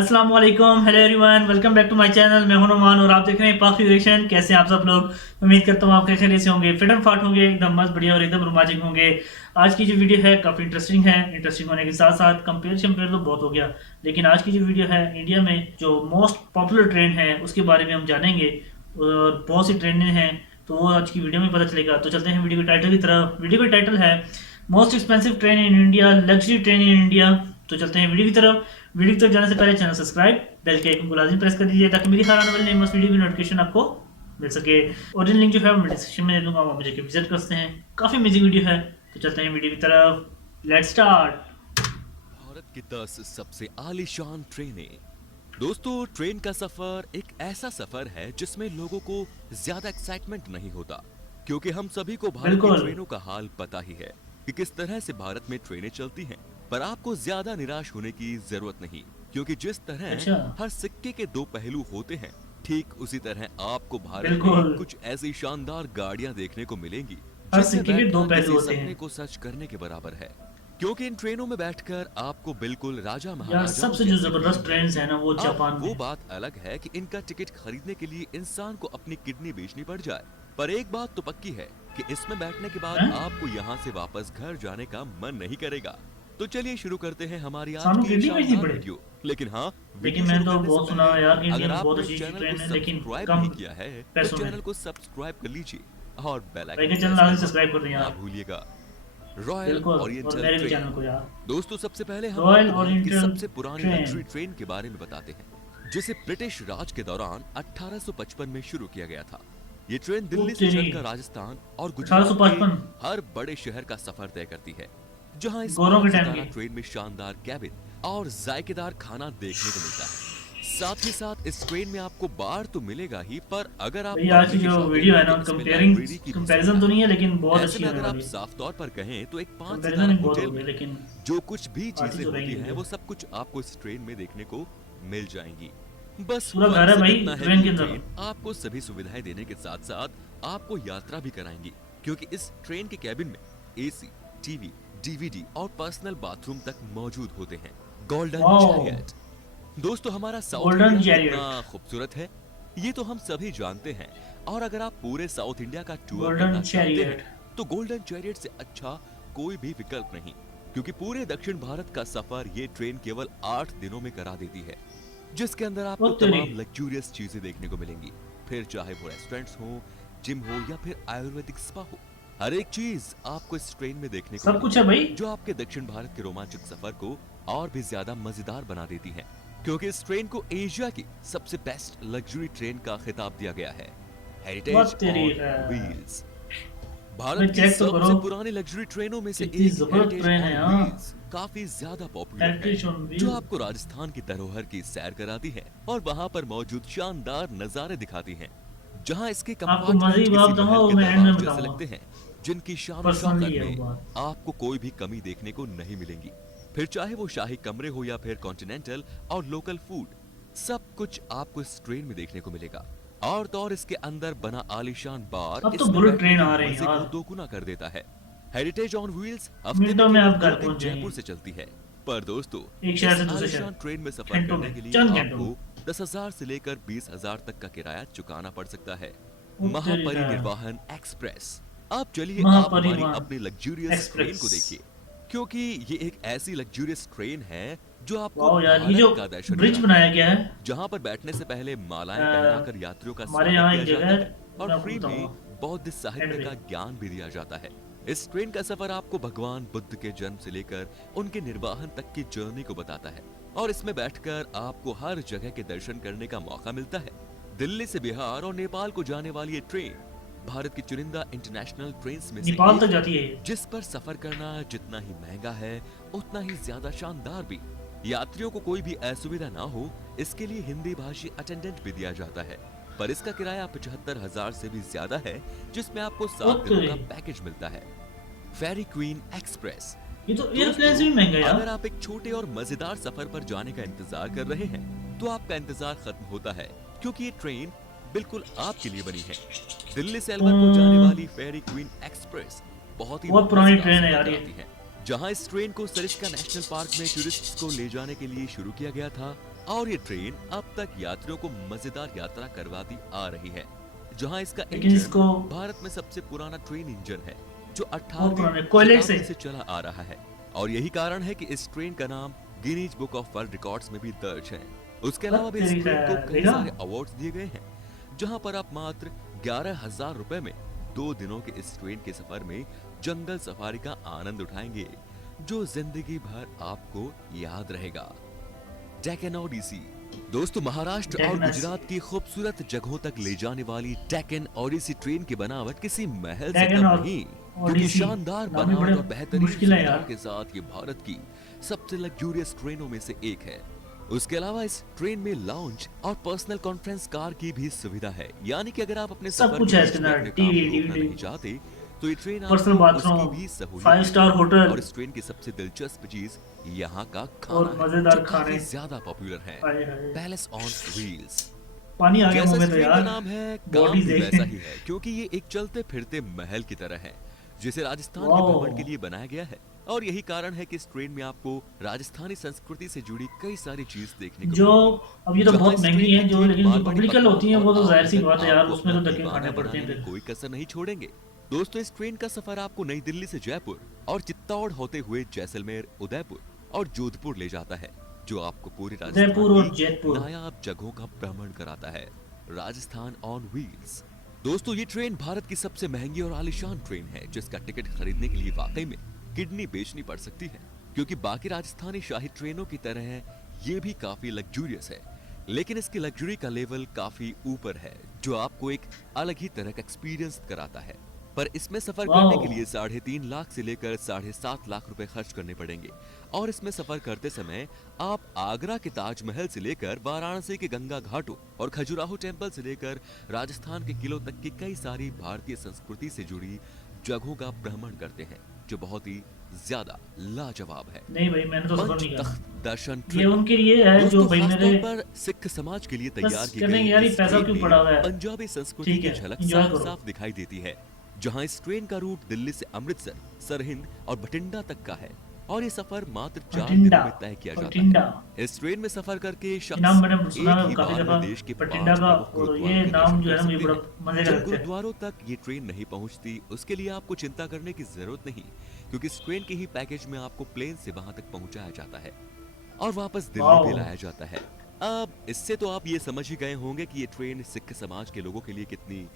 अस्सलाम वालेकुम, hello everyone, welcome back to my channel. मैं हूं नुमान और आप देख रहे हैं पाक रिएक्शन। कैसे हैं आप सब लोग? उम्मीद करता हूं आप खैरियत से होंगे, फिट एंड फाट होंगे, एकदम मस्त बढ़िया और एकदम रोमांचक होंगे। आज की जो वीडियो है काफ़ी इंटरेस्टिंग है। इंटरेस्टिंग होने के साथ साथ कंपेयर तो बहुत हो गया, लेकिन आज की जो वीडियो है इंडिया में जो मोस्ट पॉपुलर ट्रेन है उसके बारे में हम जानेंगे। और बहुत सी ट्रेनें हैं तो वो आज की वीडियो में पता चलेगा। तो चलते हैं वीडियो के टाइटल की तरफ। वीडियो का टाइटल है most expensive train in India, luxury train in India. तो चलते हैं वीडियो की तरफ। वीडियो की तरफ जाने से पहले चैनल सब्सक्राइब, बेल के आइकन को लाजमी प्रेस कर दीजिए ताकि मेरी हर आने वाली नई मस्त वीडियो की नोटिफिकेशन आपको मिल सके। ओरिजिनल लिंक जो है वो मैं डिस्क्रिप्शन में दे दूंगा, वहाँ मुझे विजिट कर सकते हैं। काफ़ी अमेजिंग वीडियो है। तो चलते हैं वीडियो की तरफ। Let's start. भारत की 10 सबसे आलीशान ट्रेनें। दोस्तों, ट्रेन का सफर एक ऐसा सफर है जिसमें लोगों को ज्यादा एक्साइटमेंट नहीं होता, क्योंकि हम सभी को भारत की बिल्कुल। ट्रेनों का हाल पता ही है कि किस तरह से भारत में ट्रेनें चलती हैं। पर आपको ज्यादा निराश होने की जरूरत नहीं, क्योंकि जिस तरह अच्छा। हर सिक्के के दो पहलू होते हैं, ठीक उसी तरह आपको भारत में बिल्कुल। कुछ ऐसी शानदार गाड़ियां देखने को मिलेंगी हर जिनमें सिक्के के दो बैठना पहलू किसी होते सपने हैं। को सच करने के बराबर है। क्योंकि इन ट्रेनों में बैठकर आपको बिल्कुल राजा यार महाराजाओं सबसे जो जैसी जबरदस्त फीलिंग ट्रेन आएगी। है ना वो अब जापान वो में। बात अलग है कि इनका टिकट खरीदने के लिए इंसान को अपनी किडनी बेचनी पड़ जाए, पर एक बात तो पक्की है कि इसमें बैठने के बाद हैं? आपको यहाँ से वापस घर जाने का मन नहीं करेगा। तो चलिए शुरू करते हैं हमारी आज सानू की ये किडनी बेचनी शानदार पड़े। वीडियो। लेकिन हाँ, वीडियो लेकिन शुरू मैंने तो करने से बहुत सुना पहले है यार कि इंडिया अगर में बहुत आपने अच्छी अच्छी चैनल को ट्रेन है, लेकिन सब्सक्राइब कम नहीं किया है तो पैसों में। चैनल को सब्सक्राइब कर लीजिए और बेल भाई आइकन के चैनल प्रेस लाजमी करना सब्सक्राइब कर रहे हैं ना यार। भूलिएगा। रॉयल बिल्कुल, और ओरिएंटल मेरे भी ट्रेन। चैनल को यार। दोस्तों, सबसे पहले हम रॉयल आपको भारत की ओरिएंटल सबसे पुरानी ट्रेन। लग्जरी ट्रेन के बारे में बताते हैं, जिसे ब्रिटिश राज के दौरान 1855 में शुरू किया गया था। ये ट्रेन वो दिल्ली से तेरी चलकर राजस्थान और गुजरात के 1855। हर बड़े शहर का सफर तय करती है, जहां इस गौरव के पांच टाइम सितारा की। ट्रेन में शानदार कैबिन और जायकेदार खाना देखने को मिलता है। साथ ही साथ इस ट्रेन में आपको बार तो मिलेगा ही, पर अगर आप भाई आज पढ़ने की के जो शौकीन वीडियो हैं है तो ना, इसमें कंपेयरिंग लाइब्रेरी की भी कंपैरिजन सुविधा तो है। नहीं है लेकिन बहुत ऐसे अच्छी में होने अगर आप वाली है। साफ तौर पर कहें तो एक 5 कंपैरिजन सितारा नहीं बहुत होटल हो गई, में लेकिन जो कुछ भी आती चीजें तो होती रहेंगी हैं वीडियो। वो सब कुछ आपको इस ट्रेन में देखने को मिल जाएंगी। बस पूरा घर फर्क है सिर्फ भाई इतना है कि ट्रेन के ये अंदर। ट्रेन आपको सभी सुविधाएं देने के साथ साथ आपको यात्रा भी कराएंगी, क्योंकि इस ट्रेन के कैबिन में एसी, टीवी, डीवीडी और पर्सनल बाथरूम तक मौजूद होते हैं। Golden wow. चैरियट। दोस्तों, हमारा साउथ गोल्डन इंडिया कितना चैरियट। खूबसूरत है ये तो हम सभी जानते हैं, और अगर आप पूरे साउथ इंडिया का टूर करना गोल्डन चाहते हैं चैरियट। तो गोल्डन चैरियट से अच्छा कोई भी विकल्प नहीं, क्योंकि पूरे दक्षिण भारत का सफर ये ट्रेन केवल 8 दिनों में करा देती है, जिसके अंदर वो आपको तेरी। तमाम लग्जूरियस चीजें देखने को मिलेंगी। फिर चाहे वो रेस्टोरेंट्स हो, जिम हो या फिर आयुर्वेदिक स्पा हो, हर एक चीज आपको इस ट्रेन में देखने को सब कुछ है मिलेगी, भाई। जो आपके दक्षिण भारत के रोमांचक सफर को और भी ज्यादा मजेदार बना देती है। क्योंकि इस ट्रेन को एशिया की सबसे बेस्ट लग्जरी ट्रेन का खिताब दिया गया है, बहुत हेरिटेज तेरी ऑन व्हील्स। भाई भारत की चेक तो करो सबसे पुरानी लग्जरी ट्रेनों में से कितनी एक जबरदस्त हेरिटेज ट्रेन है ऑन यहाँ। व्हील्स काफी ज्यादा पॉपुलर है, हेरिटेज ऑन जो व्हील। आपको राजस्थान की धरोहर की सैर कराती है और वहां पर मौजूद शानदार नजारे दिखाती है, जहां इसके आपको मजे कंपार्टमेंट की किसी बात बताऊंगा महल वो के मैं एंड में दरबार जैसे बताऊंगा। लगते हैं, जिनकी शान पर्सनली शौकत है वो में बात। आपको कोई भी कमी देखने को नहीं मिलेंगी। फिर चाहे वो शाही कमरे हो या फिर कॉन्टिनेंटल और लोकल फूड, सब कुछ आपको इस ट्रेन में देखने को मिलेगा। और तो और इसके अंदर बना आलीशान बार अब तो इसमें बुलेट बैठने ट्रेन के आ रहे हैं मजे को यार। दोगुना कर देता है। हेरिटेज ऑन व्हील्स हफ्ते में मिनटों में केवल आप 2 घर दिन पहुंच जयपुर जाएंगे। से चलती है। पर दोस्तों, एक शहर इस से दूसरे आलीशान शहर ट्रेन में सफर घंटों करने में, के लिए चंद घंटों में। आपको 10,000 से लेकर 20,000 तक का किराया चुकाना पड़ सकता है। वो तेरी महापरिनिर्वाहन एक्सप्रेस। अब चलिए आप हमारी महापरिवहन अपनी लग्जूरियस ट्रेन को एक्सप्रेस। देखिए, क्योंकि ये एक ऐसी लग्जूरियस ट्रेन है जो आपको वाह यार, ये भारत जो का दर्शन ब्रिज कराती बनाया है, गया है। जहां पर बैठने से पहले मालाएं अ, पहनाकर यात्रियों का हमारे स्वागत यहाँ किया एक जगह जाता है, है और मैं आपको फ्री में बताऊंगा बौद्ध एंड साहित्य में। का ज्ञान भी दिया जाता है। इस ट्रेन का सफर आपको भगवान बुद्ध के जन्म से लेकर उनके निर्वाहन तक की जर्नी को बताता है, और इसमें बैठकर आपको हर जगह के दर्शन करने का मौका मिलता है। दिल्ली से बिहार और नेपाल को जाने वाली ये ट्रेन भारत की चुनिंदा इंटरनेशनल ट्रेन में से नेपाल एक तक है, जाती है ये। जिस पर सफर करना जितना ही महंगा है उतना ही ज्यादा शानदार भी। यात्रियों को कोई भी असुविधा ना हो, इसके लिए हिंदी भाषी अटेंडेंट भी दिया जाता है, पर इसका किराया 75,000 से भी ज्यादा है, जिसमें आपको 7 दिनों ओके। का पैकेज मिलता है। फेरी क्वीन एक्सप्रेस। ये तो एयरप्लेन से दोस्तों, भी महंगा है अगर यार। आप एक छोटे और मजेदार सफर पर जाने का इंतजार कर रहे हैं तो आपका इंतजार खत्म होता है, क्योंकि ये ट्रेन बिल्कुल आपके लिए बनी है। दिल्ली से अलवर को जाने वाली फेरी क्वीन एक्सप्रेस बहुत ही बहुत पुरानी मजेदार ट्रेन है सफर यार ये। कराती है, जहां इस ट्रेन को सरिस्का नेशनल पार्क में टूरिस्ट्स को ले जाने के लिए शुरू किया गया था और ये ट्रेन अब तक यात्रियों को मजेदार यात्रा करवाती आ रही है। जहां इसका लेकिन इंजन इसको भारत में सबसे पुराना ट्रेन इंजन है जो बहुत पुराने 18वीं कोयले शताब्दी से से चला आ रहा है और यही कारण है कि इस ट्रेन का नाम Guinness book of world records में भी दर्ज है। उसके अलावा भी इस तेरी ट्रेन को कई देखा? सारे अवार्ड्स दिए गए हैं, जहां पर आप मात्र 11,000 रुपए में 2 दिनों के इस ट्रेन के सफर में जंगल सफारी का आनंद उठाएंगे जो जिंदगी भर आपको याद रहेगा। डेक्कन ओडिसी दोस्तों, महाराष्ट्र और डेक्कन गुजरात की खूबसूरत जगहों तक ले जाने वाली डेक्कन ओडिसी ट्रेन की बनावट किसी महल से डेक्कन कम और नहीं, क्योंकि ओडिसी शानदार नाम ही बनावट बड़े और बेहतरीन मुश्किल है सुविधाओं यार। के साथ ये भारत की सबसे लग्जूरियस ट्रेनों में से एक है। उसके अलावा इस ट्रेन में लाउंज और पर्सनल कॉन्फ्रेंस कार की भी सुविधा है, यानी कि अगर आप अपने सब सफर कुछ के है बीच इसके में अंदर, अपने काम टीवी, को रोकना DVD, नहीं चाहते तो ये ट्रेन पर्सनल आपको बाथरूम, उसकी भी सहूलियत 5 स्टार देती है। होटल और इस ट्रेन की सबसे दिलचस्प चीज यहाँ का और खाना है मजेदार जो काफी खाने। ज्यादा पॉपुलर है। हाय हाय, पैलेस ऑन व्हील्स पानी आ गया जैसा मुंह इस में तो ट्रेन का यार। नाम है, बॉडी काम भी देख। वैसा ही है क्योंकि ये एक चलते फिरते महल की तरह है जिसे राजस्थान के वाओ। भ्रमण के लिए बनाया गया है। और यही कारण है कि इस ट्रेन में आपको राजस्थानी संस्कृति से जुड़ी कई सारी चीज देखने को जो मिलेंगी। अब ये तो जहां बहुत इस महंगी ट्रेन है, की जो ठीक लेकिन जो मारवाड़ी पब्लिकल पकवान होती है वो और तो जाहिर सी आम बात है भक्त यार, आपको उसमें तो अपना धक्के दीवाना खाने पड़ते बनाने हैं में फिर। कोई कसर नहीं छोड़ेंगे। दोस्तों, इस ट्रेन का सफर आपको नई दिल्ली से जयपुर और चित्तौड़ होते हुए जैसलमेर, उदयपुर और जोधपुर ले जाता है, जो आपको पूरी उदयपुर और राजस्थान की जयपुर। नायाब जगहों का भ्रमण कराता है। राजस्थान ऑन व्हील्स दोस्तों, ये ट्रेन भारत की सबसे महंगी और आलीशान ट्रेन है जिसका टिकट खरीदने के लिए वाकई में किडनी बेचनी पड़ सकती है, क्योंकि बाकी राजस्थानी शाही ट्रेनों की तरह ये भी काफी लग्जूरियस है। लेकिन इसकी लग्जरी का लेवल काफी ऊपर है जो आपको एक अलग ही तरह का एक्सपीरियंस कराता है। पर इसमें सफर करने के लिए 3.5 लाख से लेकर 7.5 लाख रुपए खर्च करने पड़ेंगे। और इसमें सफर करते समय आप आगरा के ताजमहल से लेकर वाराणसी के गंगा घाटों और खजुराहो टेम्पल से लेकर राजस्थान के किलों तक की कई सारी भारतीय संस्कृति से जुड़ी जगहों का भ्रमण करते हैं, जो बहुत ही ज्यादा लाजवाब है। नहीं भाई, मैंने तो सफर पंच नहीं किया। तख्त दर्शन ये ट्रेन उनके लिए है जो दोस्तों, भाई खासतौर मेरे पर सिख समाज के लिए बस तैयार की कहने गई यार ये इस पैसा ट्रेन क्यों में पड़ा हुआ है। पंजाबी संस्कृति ठीक की है, झलक एंजॉय साफ करो। साफ दिखाई देती है। जहां इस ट्रेन का रूट दिल्ली से अमृतसर, सरहिंद और बठिंडा तक का है और ये सफर मात्र 4 बठिंडा, दिनों में तय किया जाता बठिंडा। है। इस ट्रेन में सफर करके शख्स नाम मैंने सुना एक है ही काफी बार दफा, में देश के 5 बठिंडा का, प्रमुख और गुरुद्वारों ये के नाम दर्शन जो है कर ना मुझे सकते बड़ा हैं। मजे का जिन लगता है। गुरुद्वारों तक ये ट्रेन नहीं पहुंचती उसके लिए आपको चिंता करने की जरूरत नहीं, क्योंकि इस ट्रेन के ही पैकेज में आपको प्लेन से वहां तक पहुंचाया जाता है और वापस दिल्ली वाओ। भी लाया जाता है। अब इससे तो आप ये समझ ही गए होंगे कि ये ट्रेन सिख समाज के लोगों के लिए कितनी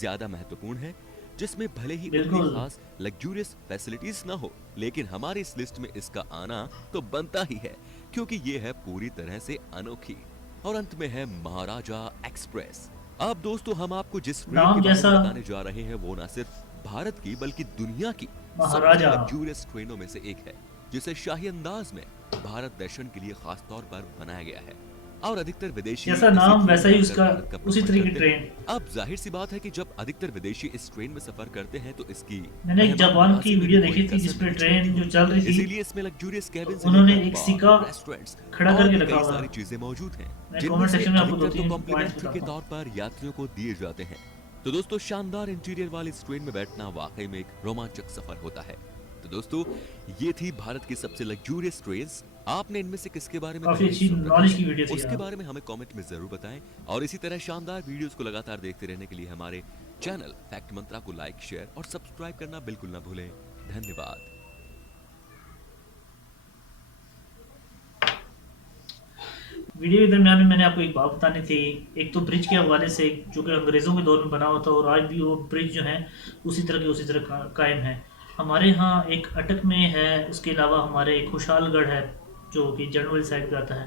ज्यादा महत्वपूर्ण है, जिसमें भले ही उतनी बिल्कुल। खास लग्जूरियस फैसिलिटीज ना हो, लेकिन हमारी इस लिस्ट में इसका आना तो बनता ही है, क्योंकि ये है पूरी तरह से अनोखी। और अंत में है महाराजा एक्सप्रेस। अब दोस्तों, हम आपको जिस ट्रेन नाम के बारे जैसा में बताने जा रहे हैं वो ना सिर्फ भारत की बल्कि दुनिया की सबसे महाराजा। लग्जूरियस ट्रेनों में से एक है, जिसे शाही अंदाज में भारत दर्शन के लिए खास तौर पर बनाया गया है और अधिकतर विदेशी जैसा इसी नाम ट्रेन वैसा ही में उसका भारत का उसी भ्रमण तरह की करते हैं। ट्रेन। अब जाहिर सी बात है कि जब अधिकतर विदेशी इस ट्रेन में सफर करते हैं तो इसकी मैंने एक मेहमान जापान नवाजी की में वीडियो कोई देखी थी कसर जिसपे नहीं ट्रेन छोड़ती। जो चल रही थी, इसीलिए इसमें लग्जूरियस केबिन से उन्होंने लेकर एक बार, सिक्का रेस्टोरेंट्स खड़ा और करके भी रखा कई हुआ सारी है। चीजें मौजूद हैं, मैं जिनमें कमेंट से सेक्शन में आपको अधिकतर तो 2-3 कॉम्प्लीमेंट्री पॉइंट्स के बताता हूँ। तौर पर यात्रियों को दिए जाते हैं। तो दोस्तों, शानदार इंटीरियर वाली इस ट्रेन में बैठना वाकई में एक रोमांचक सफर होता है। तो दोस्तों, ये थी भारत की सबसे लग्जूरियस ट्रेन्स। आपने इनमें से किसके बारे में काफी पहले अच्छी सुन रखा नॉलेज है? की वीडियो थी उसके यार। बारे में हमें कमेंट में जरूर बताएं और इसी तरह शानदार वीडियोस को लगातार देखते रहने के लिए हमारे चैनल फैक्ट मंत्रा को लाइक, शेयर और सब्सक्राइब करना बिल्कुल ना भूलें। धन्यवाद। वीडियो के दरमियान में मैंने आपको एक बात बतानी थी। एक तो ब्रिज के हवाले से, जो कि अंग्रेज़ों के दौर में बना हुआ था और आज भी वो ब्रिज जो है उसी तरह कायम है। हमारे यहाँ एक अटक में है, उसके अलावा हमारे खुशहालगढ़ है जो कि जनवरी साइड पे आता है,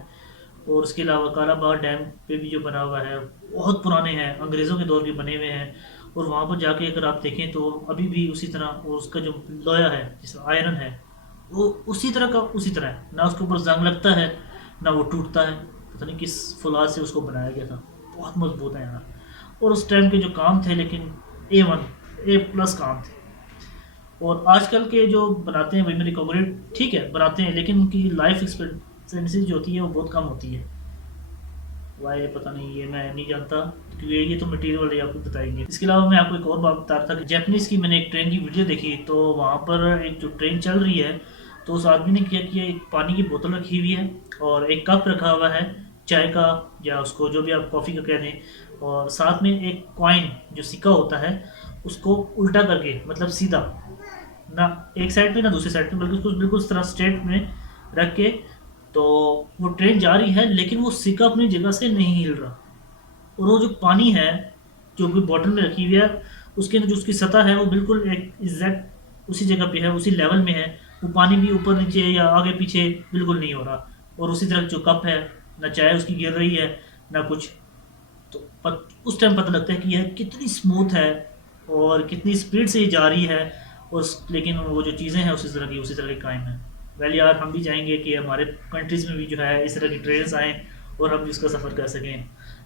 और उसके अलावा कालाबाग डैम पे भी जो बना हुआ है बहुत पुराने हैं, अंग्रेज़ों के दौर के बने हुए हैं। और वहाँ पर जाके अगर आप देखें तो अभी भी उसी तरह, और उसका जो लोया है जिसमें आयरन है वो उसी तरह है, ना उसके ऊपर जंग लगता है ना वो टूटता है। पता नहीं किस फौलाद से उसको बनाया गया था, बहुत मजबूत है यार। और उस टाइम के जो काम थे, लेकिन A+ काम थे। और आजकल के जो बनाते हैं वही मेरी कंक्रीट ठीक है बनाते हैं, लेकिन उनकी लाइफ एक्सपेक्टेंसी जो होती है वो बहुत कम होती है। वाई पता नहीं, ये मैं नहीं जानता, क्योंकि ये तो मटेरियल वाले आपको बताएंगे। इसके अलावा मैं आपको एक और बात बता रहा था कि जैपनीज़ की मैंने एक ट्रेन की वीडियो देखी, तो वहाँ पर एक जो ट्रेन चल रही है तो उस आदमी ने क्या किया, एक पानी की बोतल रखी हुई है और एक कप रखा हुआ है चाय का, या उसको जो भी आप कॉफ़ी का कह दें, और साथ में एक कॉइन जो सिक्का होता है उसको उल्टा करके, मतलब सीधा, ना एक साइड पे ना दूसरी साइड पे, बल्कि उसको बिल्कुल इस तरह स्ट्रेट में रख के, तो वो ट्रेन जा रही है लेकिन वो सिक्का अपनी जगह से नहीं हिल रहा। और वो जो पानी है जो कि बॉटल में रखी हुई है, उसके अंदर जो उसकी सतह है वो बिल्कुल एक एग्जैक्ट उसी जगह पे है, उसी लेवल में है। वो पानी भी ऊपर नीचे या आगे पीछे बिल्कुल नहीं हो रहा। और उसी तरह जो कप है, ना चाय उसकी गिर रही है ना कुछ। तो उस टाइम पता लगता है कि यह कितनी स्मूथ है और कितनी स्पीड से ये जा रही है। और लेकिन वो जो चीज़ें हैं उसी तरह की कायम है। वेल यार, हम भी चाहेंगे कि हमारे कंट्रीज़ में भी जो है इस तरह की ट्रेन्स आएँ और हम भी उसका सफ़र कर सकें।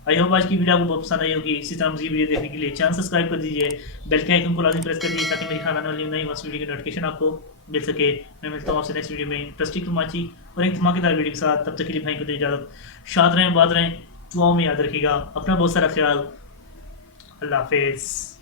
आई होप आज की वीडियो आपको बहुत पसंद आई होगी। इसी तरह मुझे वीडियो देखने के लिए चैनल सब्सक्राइब कर दीजिए, बेल के आइकन को लाजमी प्रेस कर दीजिए ताकि मेरी आने वाली नई मस्त वीडियो की नोटिफिकेशन आपको मिल सके। मैं मिलता हूँ आपसे नेक्स्ट वीडियो में इंटरेस्टिंग, रोमांचिक और एक धमाकेदार वीडियो के साथ। तब तक के लिए भाई को दे इजाज़त। शाद रहें, बात रहें, दुआओं में याद रखिएगा। अपना बहुत सारा ख्याल। अल्लाह हाफिज़।